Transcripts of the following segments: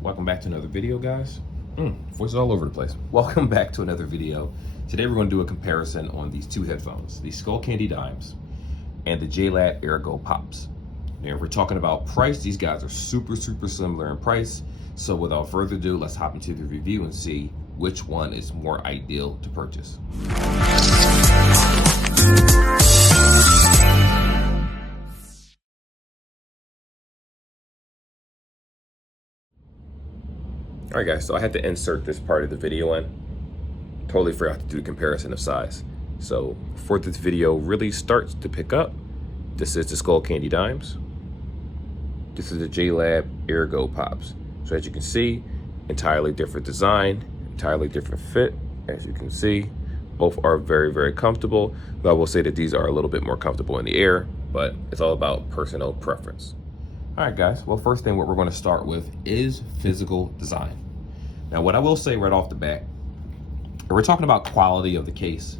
Welcome back to another video, guys. Voices all over the place. Welcome back to another video. Today we're going to do a comparison on these two headphones, the Skull Candy Dimes and the Jlab Earbud Pops. Now, if we're talking about price, these guys are super similar in price. So without further ado, let's hop into the review and see which one is more ideal to purchase. All right, guys, so I had to insert this part of the video in. Totally forgot to do the comparison of size. So before this video really starts to pick up, this is the Skull Candy Dimes. This is the Jlab Earbud Pops. So as you can see, entirely different design, entirely different fit. As you can see, both are very comfortable. But I will say that these are a little bit more comfortable in the air, but it's all about personal preference. All right, guys, well, first thing what we're going to start with is physical design. Now, what I will say right off the bat, if we're talking about quality of the case,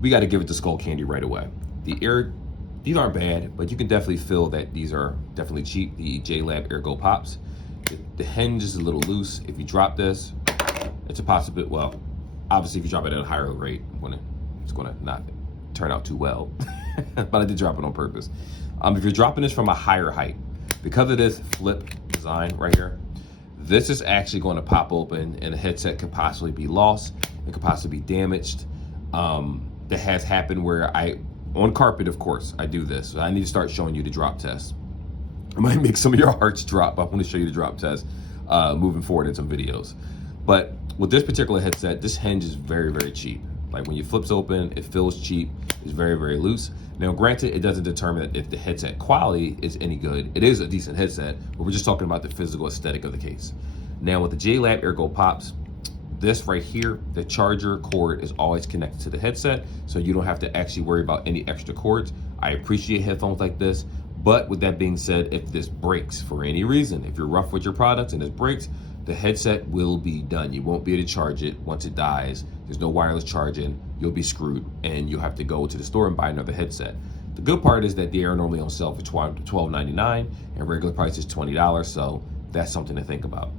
we got to give it to Skull Candy right away. These aren't bad, but you can definitely feel that these are definitely cheap, the Jlab Earbud Pops. The hinge is a little loose. If you drop this, it's a possibility, well, obviously if you drop it at a higher rate, it's gonna not turn out too well, but I did drop it on purpose. If you're dropping this from a higher height, because of this flip design right here, this is actually going to pop open and the headset could possibly be lost. It could possibly be damaged. That has happened where on carpet, of course, I do this. So I need to start showing you the drop test. I might make some of your hearts drop. I want to show you the drop test moving forward in some videos. But with this particular headset, this hinge is very cheap. Like when you flips open, it feels cheap. It's very loose. Now, granted, it doesn't determine if the headset quality is any good. It is a decent headset, but we're just talking about the physical aesthetic of the case. Now, with the Jlab Earbud Pops, this right here, the charger cord is always connected to the headset, so you don't have to actually worry about any extra cords. I appreciate headphones like this, but with that being said, if this breaks for any reason, if you're rough with your products and this breaks, the headset will be done. You won't be able to charge it once it dies. There's no wireless charging. You'll be screwed, and you'll have to go to the store and buy another headset. The good part is that they are normally on sale for $12.99, and regular price is $20, so that's something to think about.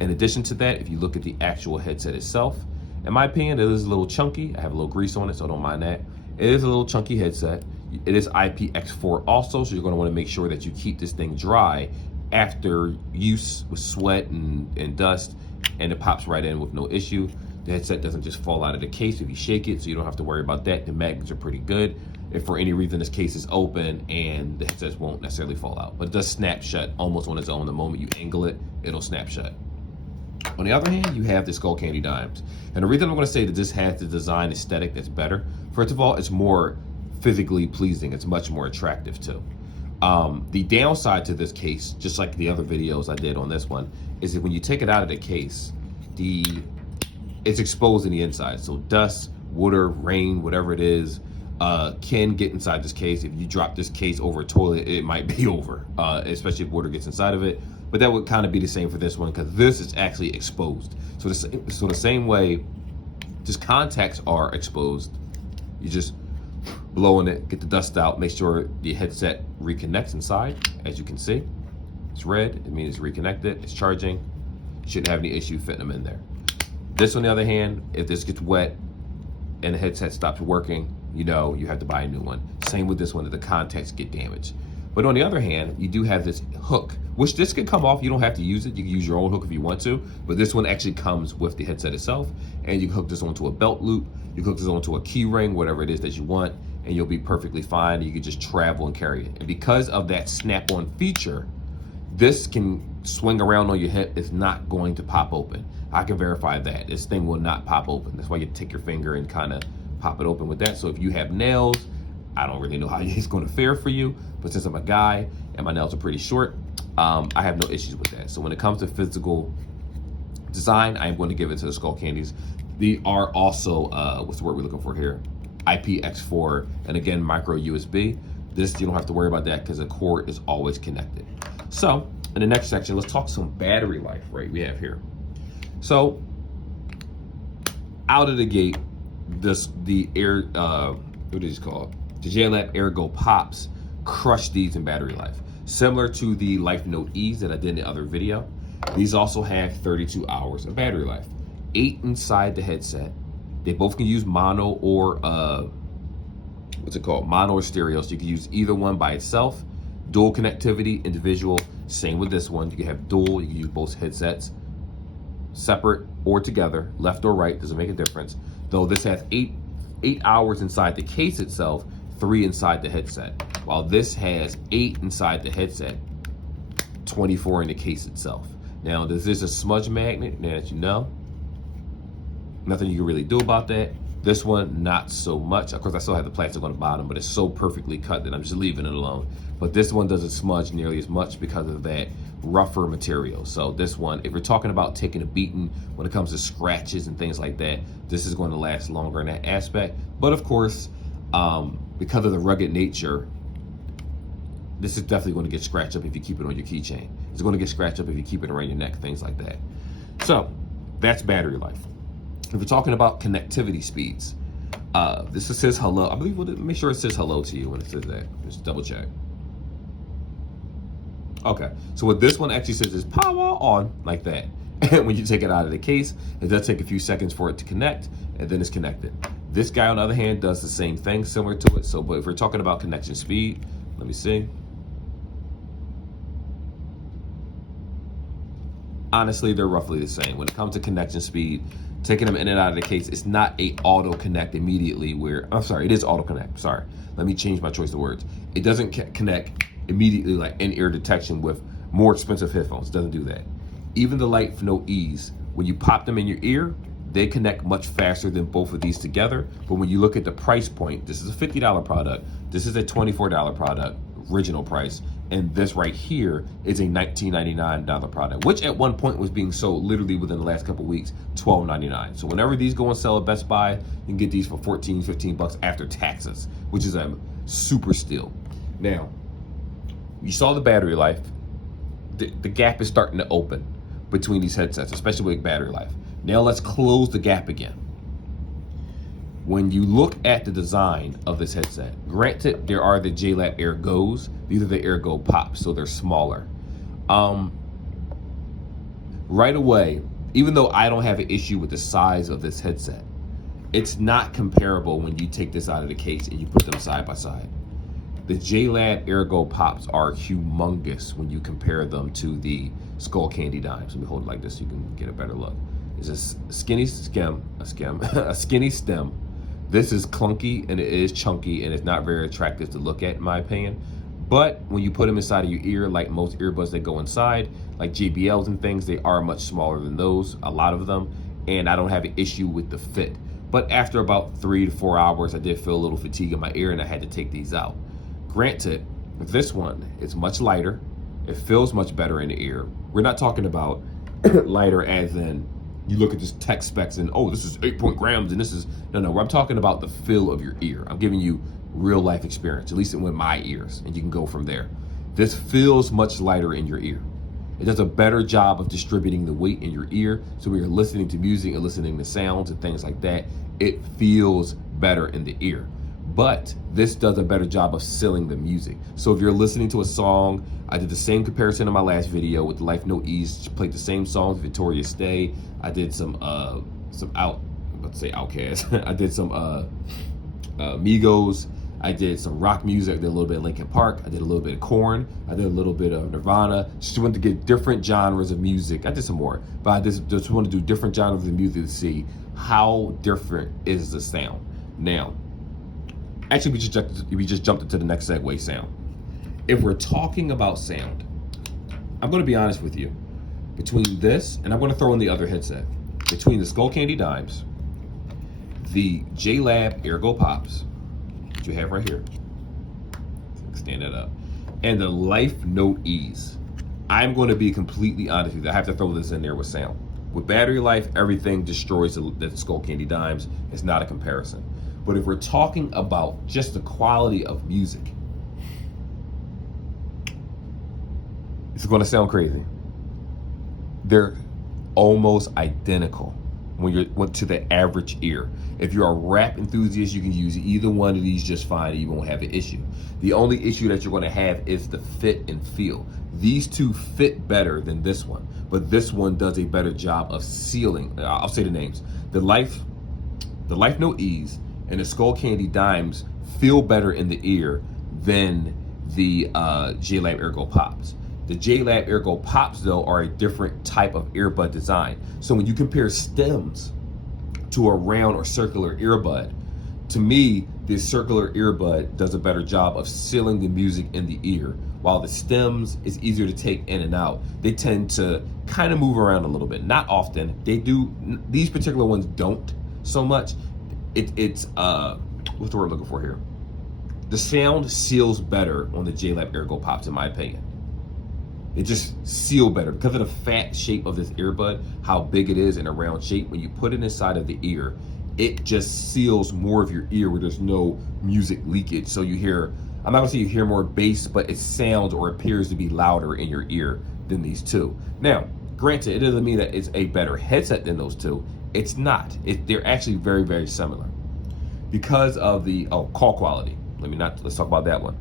In addition to that, if you look at the actual headset itself, in my opinion, it is a little chunky. I have a little grease on it, so don't mind that. It is a little chunky headset. It is IPX4 also, so you're going to want to make sure that you keep this thing dry after use with sweat and dust, and it pops right in with no issue. The headset doesn't just fall out of the case if you shake it, so you don't have to worry about that. The magnets are pretty good. If for any reason this case is open, and the headset won't necessarily fall out, but it does snap shut almost on its own. The moment you angle it, it'll snap shut. On the other hand, you have the Skull Candy Dimes. And the reason I'm going to say that this has the design aesthetic that's better, first of all, it's more physically pleasing. It's much more attractive too. The downside to this case, just like the other videos I did on this one, is that when you take it out of the case, it's exposed in the inside. So dust, water, rain, whatever it is, can get inside this case. If you drop this case over a toilet, it might be over, especially if water gets inside of it. But that would kind of be the same for this one, because this is actually exposed. So the same way just contacts are exposed, you just blow in it, get the dust out, make sure the headset reconnects inside. As you can see, it's red. It means it's reconnected, it's charging. You shouldn't have any issue fitting them in there. This, on the other hand, if this gets wet and the headset stops working, you know you have to buy a new one. Same with this one, if the contacts get damaged. But on the other hand, you do have this hook, which this can come off. You don't have to use it. You can use your own hook if you want to, but this one actually comes with the headset itself, and you can hook this onto a belt loop. You can hook this onto a key ring, whatever it is that you want, and you'll be perfectly fine. You can just travel and carry it. And because of that snap-on feature, this can swing around on your hip. It's not going to pop open. I can verify that. This thing will not pop open. That's why you take your finger and kind of pop it open with that. So if you have nails, I don't really know how it's going to fare for you, but since I'm a guy and my nails are pretty short, I have no issues with that. So when it comes to physical design, I am going to give it to the Skull Candies. They are also, what's the word we're looking for here? IPX4, and again, micro USB. This, you don't have to worry about that because the cord is always connected. So in the next section, let's talk some battery life, right? We have here. So out of the gate, what is it called? The Jlab Earbud Pops crush these in battery life. Similar to the Life Note E's that I did in the other video. These also have 32 hours of battery life. 8 inside the headset. They both can use mono or mono or stereo. So you can use either one by itself. Dual connectivity, individual. Same with this one. You can have dual. You can use both headsets separate or together, left or right, doesn't make a difference. Though this has 8 hours inside the case itself, 3 inside the headset. While this has 8 inside the headset, 24 in the case itself. Now, this is a smudge magnet, now that you know. Nothing you can really do about that. This one, not so much. Of course, I still have the plastic on the bottom, but it's so perfectly cut that I'm just leaving it alone. But this one doesn't smudge nearly as much because of that rougher material. So this one, if you're talking about taking a beating when it comes to scratches and things like that, this is going to last longer in that aspect. But of course, because of the rugged nature, this is definitely going to get scratched up if you keep it on your keychain. It's going to get scratched up if you keep it around your neck, things like that. So that's battery life. If we're talking about connectivity speeds, this says hello. I believe make sure it says hello to you when it says that. Just double check. Okay, so what this one actually says is power on, like that. And when you take it out of the case, it does take a few seconds for it to connect, and then it's connected. This guy, on the other hand, does the same thing, similar to it. So, but if we're talking about connection speed, let me see. Honestly, they're roughly the same. When it comes to connection speed, taking them in and out of the case, it's not a auto connect immediately where, I'm sorry, it is auto connect, sorry. Let me change my choice of words. It doesn't connect immediately like in-ear detection with more expensive headphones. It doesn't do that. Even the Light No Ease, when you pop them in your ear, they connect much faster than both of these together. But when you look at the price point, this is a $50 product, this is a $24 product, original price, and this right here is a $19.99 product, which at one point was being sold literally within the last couple of weeks, $12.99. So whenever these go on sale at Best Buy, you can get these for 14, 15 bucks after taxes, which is a super steal. Now, you saw the battery life. The gap is starting to open between these headsets, especially with battery life. Now let's close the gap again. When you look at the design of this headset, granted, there are the Jlab Earbud. These are the Earbud Pops, so they're smaller. Right away, even though I don't have an issue with the size of this headset, it's not comparable when you take this out of the case and you put them side by side. The Jlab Earbud Pops are humongous when you compare them to the Skull Candy Dimes. Let me hold it like this so you can get a better look. It's a skinny stem. This is clunky and it is chunky and it's not very attractive to look at, in my opinion. But when you put them inside of your ear, like most earbuds that go inside, like JBLs and things, they are much smaller than those, a lot of them, and I don't have an issue with the fit. But after about 3 to 4 hours, I did feel a little fatigue in my ear and I had to take these out. Granted, with this one, it's much lighter. It feels much better in the ear. We're not talking about lighter as in you look at this tech specs and, oh, this is 8 grams and this is, no, I'm talking about the feel of your ear. I'm giving you real life experience, at least with my ears, and you can go from there. This feels much lighter in your ear. It does a better job of distributing the weight in your ear. So when you're listening to music and listening to sounds and things like that, it feels better in the ear. But this does a better job of sealing the music. So if you're listening to a song, I did the same comparison in my last video with the Life No Ease, played the same songs, Victoria Stay. I did some Outkast. I did some Migos. I did some rock music. I did a little bit of Linkin Park. I did a little bit of Korn. I did a little bit of Nirvana. Just wanted to get different genres of music. I did some more, but I just want to do different genres of music to see how different is the sound. Now, actually, we just jumped into the next segue, sound. If we're talking about sound, I'm going to be honest with you. Between this, and I'm going to throw in the other headset, between the Skull Candy Dimes, the Jlab Earbud Pops, which you have right here, stand that up, and the Life No Ease, I'm going to be completely honest with you. I have to throw this in there with sound. With battery life, everything destroys the Skull Candy Dimes. It's not a comparison. But if we're talking about just the quality of music, it's going to sound crazy. They're almost identical when you're to the average ear. If you're a rap enthusiast, you can use either one of these just fine and you won't have an issue. The only issue that you're going to have is the fit and feel. These two fit better than this one, but this one does a better job of sealing. I'll say the names. The Life Note E's and the Skull Candy Dimes feel better in the ear than the Jlab Eargo Pops. The Jlab Eargo Pops, though, are a different type of earbud design. So when you compare stems to a round or circular earbud, to me, this circular earbud does a better job of sealing the music in the ear, while the stems is easier to take in and out. They tend to kind of move around a little bit. Not often. They do. These particular ones don't so much. It's what's the word I'm looking for here? The sound seals better on the Jlab Eargo Pops, in my opinion. It just seal better because of the fat shape of this earbud, how big it is in a round shape. When you put it inside of the ear, it just seals more of your ear where there's no music leakage. So you hear, I'm not gonna say you hear more bass, but it sounds or appears to be louder in your ear than these two. Now, granted, it doesn't mean that it's a better headset than those two. It's not. They're actually very, very similar. Because of the call quality. Let's talk about that one.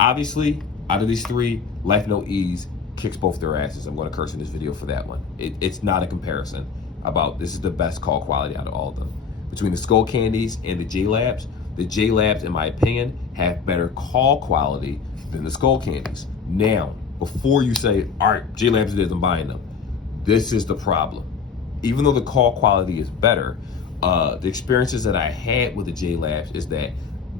Obviously, out of these three, Life Note E's kicks both their asses. I'm going to curse in this video for that one. It's not a comparison about this is the best call quality out of all of them. Between the Skull Candies and the Jlabs, in my opinion, have better call quality than the Skull Candies. Now, before you say, all right, Jlabs it is, I'm buying them. This is the problem. Even though the call quality is better, the experiences that I had with the Jlabs is that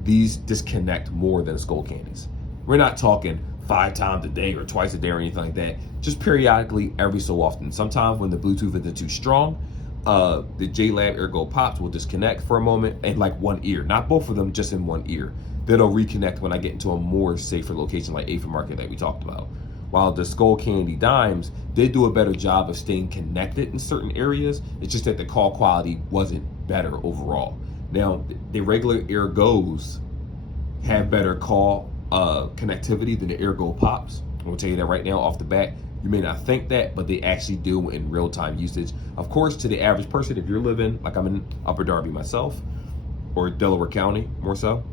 these disconnect more than the Skull Candies. We're not talking 5 times a day or twice a day or anything like that. Just periodically, every so often. Sometimes when the Bluetooth isn't too strong, the Jlab Eargo Pops will disconnect for a moment in like one ear. Not both of them, just in one ear. Then it'll reconnect when I get into a more safer location like Aphid Market that we talked about. While the Skull Candy Dimes, they do a better job of staying connected in certain areas. It's just that the call quality wasn't better overall. Now, the regular Eargos have better call connectivity than the Eargo Pops. I'm gonna tell you that right now off the bat. You may not think that, but they actually do in real-time usage. Of course, to the average person, if you're living, like I'm in Upper Darby myself, or Delaware County, more so,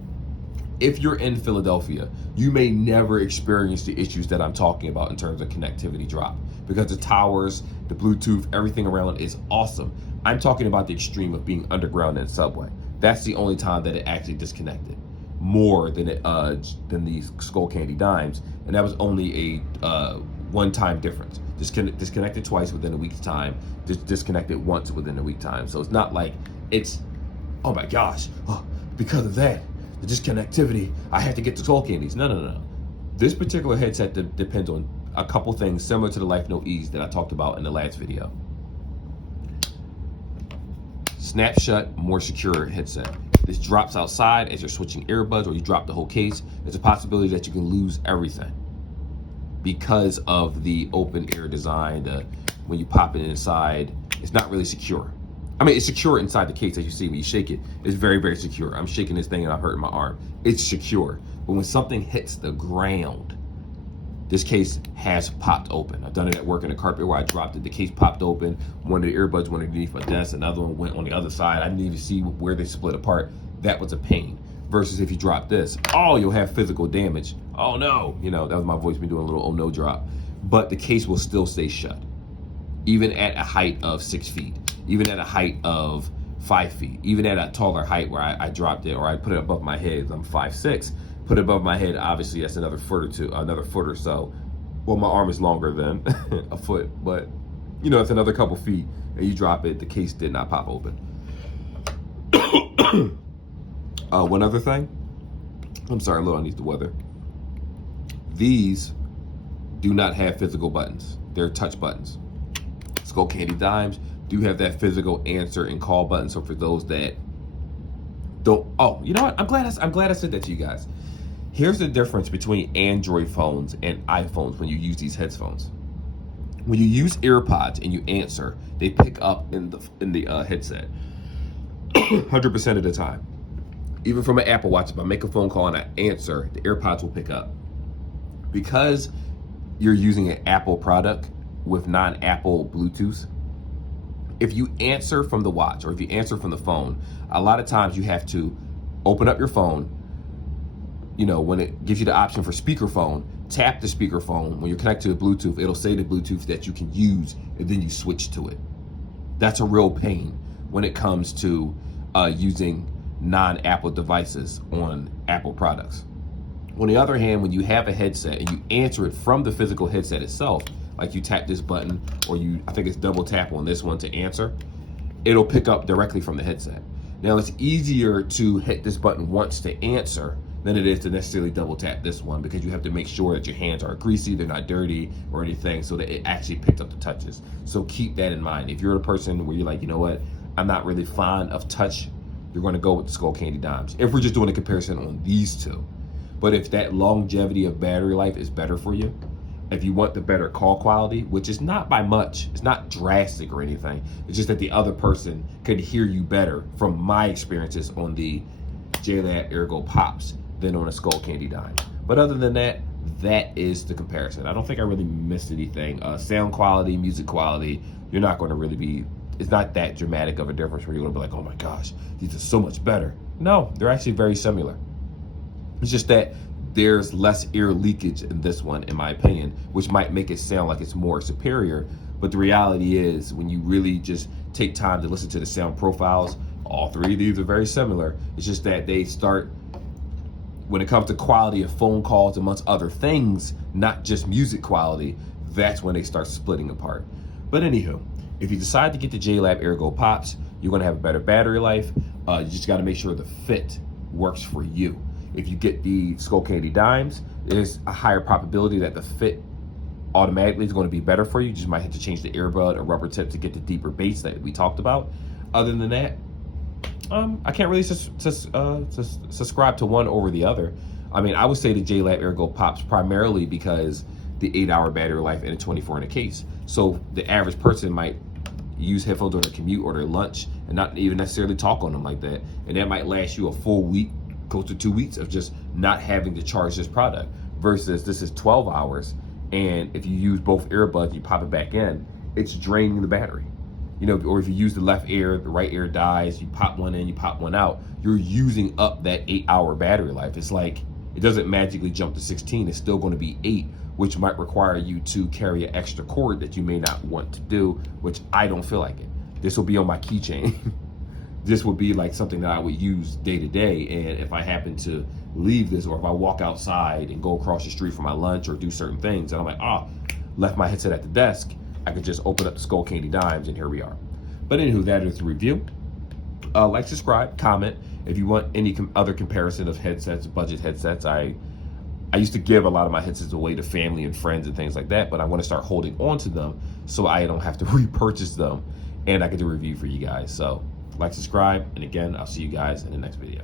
if you're in Philadelphia, you may never experience the issues that I'm talking about in terms of connectivity drop, because the towers, the Bluetooth, everything around is awesome. I'm talking about the extreme of being underground in a subway. That's the only time that it actually disconnected more than these Skull Candy Dimes, and that was only a one-time difference. Disconnected twice within a week's time, just disconnected once within a week time. So it's not like it's, oh my gosh, because of that, the disconnectivity, I have to get the Skull Candies. No. This particular headset depends on a couple things similar to the Life Note E's that I talked about in the last video. Snap shut, more secure headset. This drops outside as you're switching earbuds, or you drop the whole case. There's a possibility that you can lose everything because of the open ear design. When you pop it inside, it's not really secure. I mean, it's secure inside the case, as you see when you shake it. It's very, very secure. I'm shaking this thing and I'm hurting my arm. It's secure. But when something hits the ground, this case has popped open. I've done it at work in the carpet where I dropped it. The case popped open. One of the earbuds went underneath my desk. Another one went on the other side. I didn't even see where they split apart. That was a pain. Versus if you drop this, you'll have physical damage. Oh no, that was my voice me doing a little oh no drop. But the case will still stay shut, even at a height of 6 feet, even at a height of 5 feet, even at a taller height where I dropped it or I put it above my head. I'm 5'6". Put it above my head, obviously that's another foot or so. Well, my arm is longer than a foot, but it's another couple feet, and you drop it, the case did not pop open. One other thing, I'm sorry, a little underneath the weather. These do not have physical buttons. They're touch buttons. Skull Candy Dimes do have that physical answer and call button. So for those that don't, you know what? I'm glad I said that to you guys. Here's the difference between Android phones and iPhones when you use these headphones. When you use AirPods and you answer, they pick up in the headset 100% of the time. Even from an Apple Watch, if I make a phone call and I answer, the AirPods will pick up. Because you're using an Apple product with non-Apple Bluetooth, if you answer from the watch or if you answer from the phone, a lot of times you have to open up your phone, when it gives you the option for speakerphone, tap the speakerphone, when you're connected to Bluetooth, it'll say to Bluetooth that you can use, and then you switch to it. That's a real pain when it comes to using non-Apple devices on Apple products. On the other hand, when you have a headset and you answer it from the physical headset itself, like you tap this button, or I think it's double tap on this one to answer, it'll pick up directly from the headset. Now, it's easier to hit this button once to answer than it is to necessarily double tap this one, because you have to make sure that your hands are greasy, they're not dirty or anything, so that it actually picked up the touches. So keep that in mind. If you're the person where you're like, you know what, I'm not really fond of touch, you're going to go with the Skull Candy Dimes, if we're just doing a comparison on these two. But if that longevity of battery life is better for you, if you want the better call quality, which is not by much, it's not drastic or anything, it's just that the other person could hear you better from my experiences on the Jlab Earbud Pops than on a Skull Candy Dime. But other than that, that is the comparison. I don't think I really missed anything. Sound quality, music quality, you're not going to really be, it's not that dramatic of a difference where you're going to be like, oh my gosh, these are so much better. No, they're actually very similar. It's just that there's less ear leakage in this one, in my opinion, which might make it sound like it's more superior. But the reality is, when you really just take time to listen to the sound profiles, all three of these are very similar. It's just that they start, when it comes to quality of phone calls amongst other things, not just music quality, that's when they start splitting apart. But anywho, if you decide to get the Jlab Earbud Pops, you're going to have a better battery life. You just got to make sure the fit works for you. If you get the Skull Candy Dimes, there's a higher probability that the fit automatically is going to be better for you. You just might have to change the earbud or rubber tip to get the deeper bass that we talked about. Other than that, I can't really subscribe to one over the other. I mean, I would say the Jlab Earbud Pops primarily because the 8-hour battery life and a 24 in a case. So the average person might use headphones on their commute or their lunch and not even necessarily talk on them like that. And that might last you a full week, close to 2 weeks of just not having to charge this product, versus this is 12 hours. And if you use both earbuds, you pop it back in, it's draining the battery. You know, or if you use the left ear, the right ear dies, you pop one in, you pop one out, you're using up that 8-hour battery life. It's like, it doesn't magically jump to 16, it's still going to be 8, which might require you to carry an extra cord that you may not want to do, which I don't feel like it. This will be on my keychain. This would be like something that I would use day to day. And if I happen to leave this, or if I walk outside and go across the street for my lunch or do certain things, and I'm like, left my headset at the desk, I could just open up the Skull Candy Dimes and here we are. But anywho, that is the review. Like, subscribe, comment. If you want any other comparison of headsets, budget headsets, I used to give a lot of my headsets away to family and friends and things like that, but I want to start holding on to them so I don't have to repurchase them and I can do a review for you guys. So like, subscribe, and again, I'll see you guys in the next video.